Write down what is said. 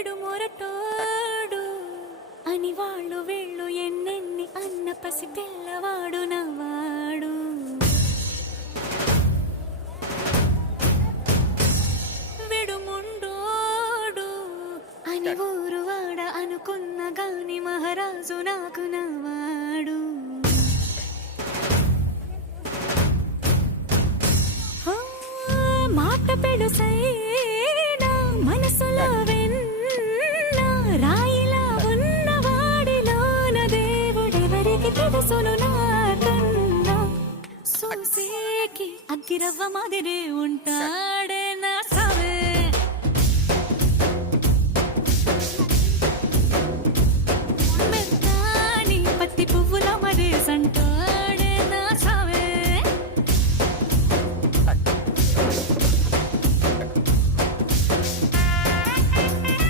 విడు మొరటోడు అని వాళ్ళు వీళ్ళు ఎన్నెన్ని అన్న పసి పిల్లవాడు నవ్వాడు. విడు ముండోడు అని ఊరు వాడ అనుకున్న గాని మహారాజు నాకు నవ్వాడు. మాట పెడుసైనా మనసులో వెన్న రాయిలా ఉన్నవాడిలోన దేవుడెవరికి తెలుసును నాకన్నా. సూసేకి అగ్గిరవ్వ మాదిరి